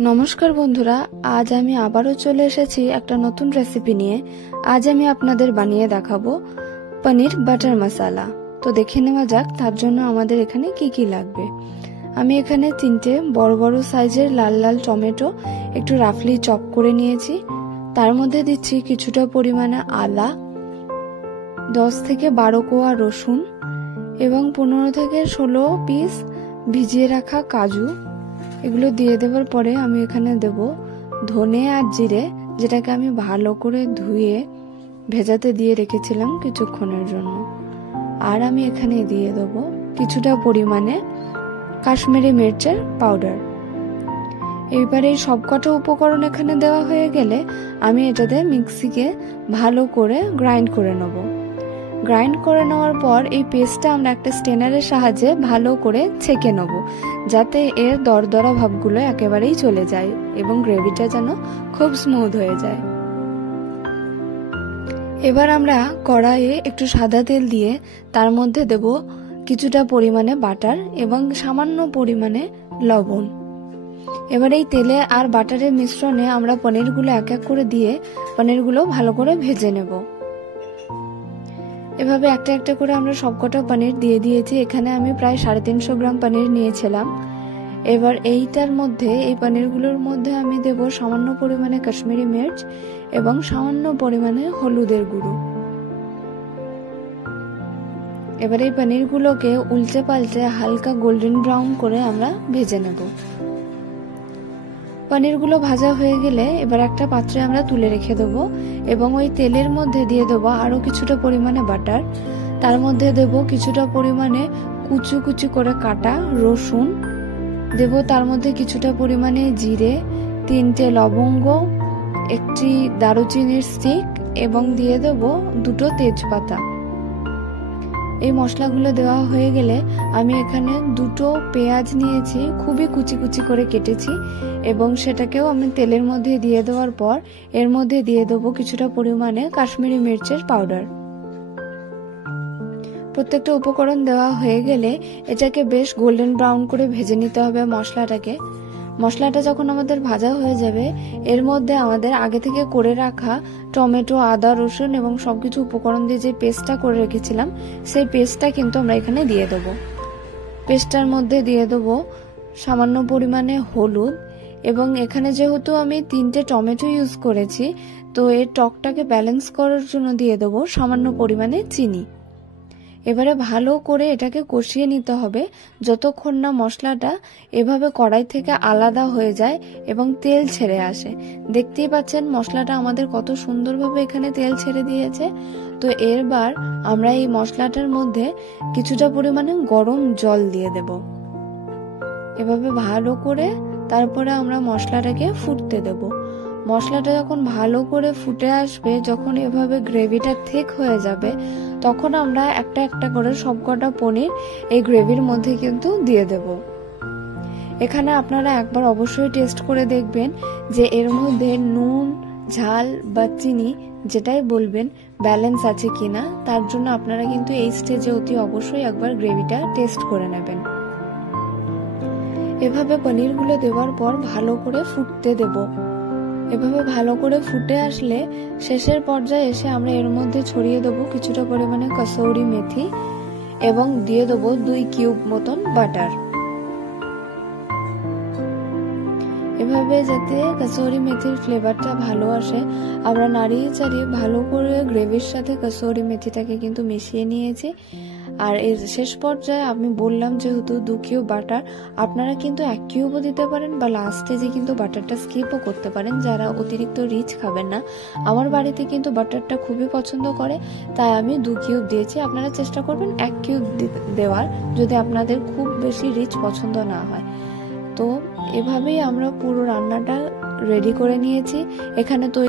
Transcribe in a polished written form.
নমস্কার বন্ধুরা, আজ আমি আবারও চলে এসেছি একটা নতুন রেসিপি নিয়ে। আজ আমি আপনাদের বানিয়ে দেখাবো পনির বাটার মশলা। তো দেখে নেওয়া যাক তার জন্য আমাদের এখানে কি কি লাগবে। আমি এখানে 3টে বড় বড় সাইজের লাল লাল টমেটো একটু রাফলি চপ করে নিয়েছি। তার মধ্যে দিচ্ছি কিছুটা পরিমাণে আদা, 10 থেকে 12 কোয়া রসুন এবং 15 থেকে 16 পিস ভিজিয়ে রাখা কাজু। এগুলো দিয়ে দেওয়ার পরে আমি এখানে দেব ধনে আর জিরে, যেটাকে আমি ভালো করে ধুয়ে ভেজাতে দিয়ে রেখেছিলাম কিছুক্ষণের জন্য। আর আমি এখানে দিয়ে দেব কিছুটা পরিমাণে কাশ্মীরি মির্চের পাউডার। এইবারে এই সবকটা উপকরণ এখানে দেওয়া হয়ে গেলে আমি এটাতে মিক্সিকে ভালো করে গ্রাইন্ড করে নেব। গ্রাইন্ড করে নেওয়ার পর এই পেস্টটা আমরা একটা স্টেনারের সাহায্যে ভালো করে ছেঁকে নেব, যাতে এর দরদরা ভাবগুলো একেবারেই চলে যায় এবং গ্রেভিটা যেন খুব স্মুথ হয়ে যায়। এবার আমরা কড়াইয়ে একটু সাদা তেল দিয়ে তার মধ্যে দেব কিছুটা পরিমাণে বাটার এবং সামান্য পরিমাণে লবণ। এবার এই তেলে আর বাটারের মিশ্রণে আমরা পনিরগুলো এক এক করে দিয়ে পনিরগুলো ভালো করে ভেজে নেব। এভাবে একটা একটা করে আমরা সবকটা পনির দিয়ে দিয়েছি। এখানে আমি প্রায় 350 গ্রাম পনির নিয়েছিলাম। এবার এইটার মধ্যে, এই পনিরগুলোর মধ্যে আমি দেব সামান্য পরিমাণে কাশ্মীরি মির্চ এবং সামান্য পরিমাণে হলুদের গুঁড়ো। এবার এই পনিরগুলোকে উল্টে পাল্টে হালকা গোল্ডেন ব্রাউন করে আমরা ভেজে নেব। পনিরগুলো ভাজা হয়ে গেলে এবার একটা পাত্রে আমরা তুলে রেখে দেবো এবং ওই তেলের মধ্যে দিয়ে দেবো আরো কিছুটা পরিমাণে বাটার। তার মধ্যে দেব কিছুটা পরিমাণে কুচি কুচি করে কাটা রসুন, দেব তার মধ্যে কিছুটা পরিমাণে জিরে, 3টে লবঙ্গ, একটি দারুচিনির স্টিক এবং দিয়ে দেব 2টো তেজপাতা। এই মশলাগুলো দেওয়া হয়ে গেলে আমি এখানে 2টো পেঁয়াজ নিয়েছি, খুবই কুচি কুচি করে কেটেছি এবং সেটাকেও আমি তেলের মধ্যে দিয়ে দেওয়ার পর এর মধ্যে দিয়ে দেবো কিছুটা পরিমাণে কাশ্মীরি মির্চের পাউডার। প্রত্যেকটা উপকরণ দেওয়া হয়ে গেলে এটাকে বেশ গোল্ডেন ব্রাউন করে ভেজে নিতে হবে মশলাটাকে। মশলাটা যখন আমাদের ভাজা হয়ে যাবে এর মধ্যে আমাদের আগে থেকে করে রাখা টমেটো, আদা, রসুন এবং সবকিছু উপকরণ দিয়ে যে পেস্টটা করে রেখেছিলাম সেই পেস্টটা কিন্তু আমরা এখানে দিয়ে দেব। পেস্টটার মধ্যে দিয়ে দেব সামান্য পরিমাণে হলুদ এবং এখানে যেহেতু আমি 3টে টমেটো ইউজ করেছি তো এর টকটাকে ব্যালেন্স করার জন্য দিয়ে দেব সামান্য পরিমাণে চিনি। এবারে ভালো করে এটাকে কষিয়ে নিতে হবে যতক্ষণ না মশলাটা এভাবে কড়াই থেকে আলাদা হয়ে যায় এবং তেল ছেড়ে আসে। দেখতেই পাচ্ছেন মশলাটা আমাদের কত সুন্দরভাবে এখানে তেল ছেড়ে দিয়েছে। তো এরবার আমরা এই মশলাটার মধ্যে কিছুটা পরিমাণে গরম জল দিয়ে দেব। এভাবে ভালো করে তারপরে আমরা মশলাটাকে ফুটতে দেব। মশলাটা যখন ভালো করে ফুটে আসবে, যখন এভাবে গ্রেভিটা ঠিক হয়ে যাবে, তখন আমরা একটা একটা করে সবকটা পনির এই গ্রেভির মধ্যে কিন্তু দিয়ে দেব। এখানে আপনারা একবার অবশ্যই টেস্ট করে দেখবেন যে এর মধ্যে নুন, ঝাল বা চিনি যেটাই বলবেন ব্যালেন্স আছে কিনা। তার জন্য আপনারা কিন্তু এই স্টেজে অতি অবশ্যই একবার গ্রেভিটা টেস্ট করে নেবেন। এভাবে পনিরগুলো দেওয়ার পর ভালো করে ফুটতে দেব। এভাবে ভালো করে ফুটে আসলে শেষের পর্যায়ে এসে আমরা এর মধ্যে ছড়িয়ে দেবো কিছুটা পরিমাণে কসৌরি মেথি এবং দিয়ে দেবো 2 কিউব মতন বাটার। এভাবে যাতে কসৌরি মেথির ফ্লেভারটা ভালো আসে আমরা নাড়িয়ে চাড়িয়ে ভালো করে গ্রেভির সাথে কসৌরি মেথিটাকে কিন্তু মিশিয়ে নিয়েছি। আর এর শেষ পর্যায়ে আমি বললাম যেহেতু 2 কিউব বাটার, আপনারা কিন্তু 1 কিউবও দিতে পারেন বা লাস্ট স্টেজে কিন্তু বাটারটা স্কিপও করতে পারেন যারা অতিরিক্ত রিচ খাবেন না। আমার বাড়িতে কিন্তু বাটারটা খুবই পছন্দ করে তাই আমি 2 কিউব দিয়েছি। আপনারা চেষ্টা করবেন 1 কিউব দেওয়ার যদি আপনাদের খুব বেশি রিচ পছন্দ না হয়। তো এভাবেই আমরা পুরো রান্নাটা রেডি করে নিয়েছি। এখানে তো